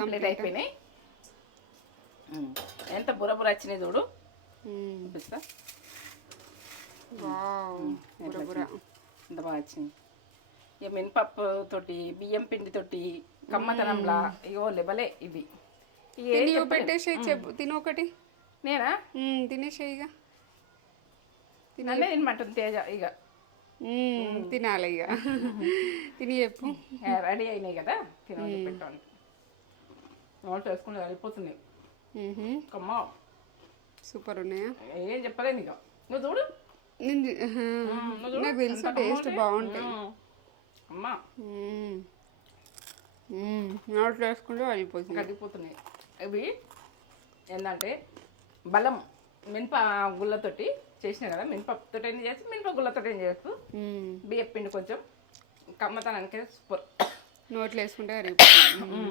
Complete అయిపోయినాయి. ఎంత బుర్ర వచ్చినాయి చూడు. చూపిస్తా. ఎంత బాగా వచ్చినాయి. ఇక మినపప్పు తోటి బియ్యం పిండి తోటి కమ్మతనంలా ఇగో లెవలే ఇవి. పెట్టేసి చెప్పు. తిను ఒకటి. నేనా తినేసేయిగా. తినాలే తినమంటుంది తేజ. ఇక తినాలి ఇక. తిని చెప్పు. రెడీ అయినాయి కదా తినని పెట్టాలి. నోట్ వేసుకుని వెళ్ళిపోతున్నాయి. కమ్మ సూపర్ ఉన్నాయా? ఏం చెప్పలేను ఇక. నువ్వు చూడు. నాకు తెలుసు టేస్ట్ బాగుంటాయి. అమ్మా నోట్లో వేసుకుంటే వెళ్ళిపోతుంది. కడిగిపోతున్నాయి. ఇవి ఏంటంటే బలం మినప గుళ్ళతోటి చేసినా కదా. మినపప్పుతో ఏం చేసి మినప గుళ్ళతో ఏం చేయొచ్చు. బియ్యం పిండి కొంచెం కమ్మతనానికి సూపర్. నోట్లో వేసుకుంటే వెళ్ళిపోతుంది.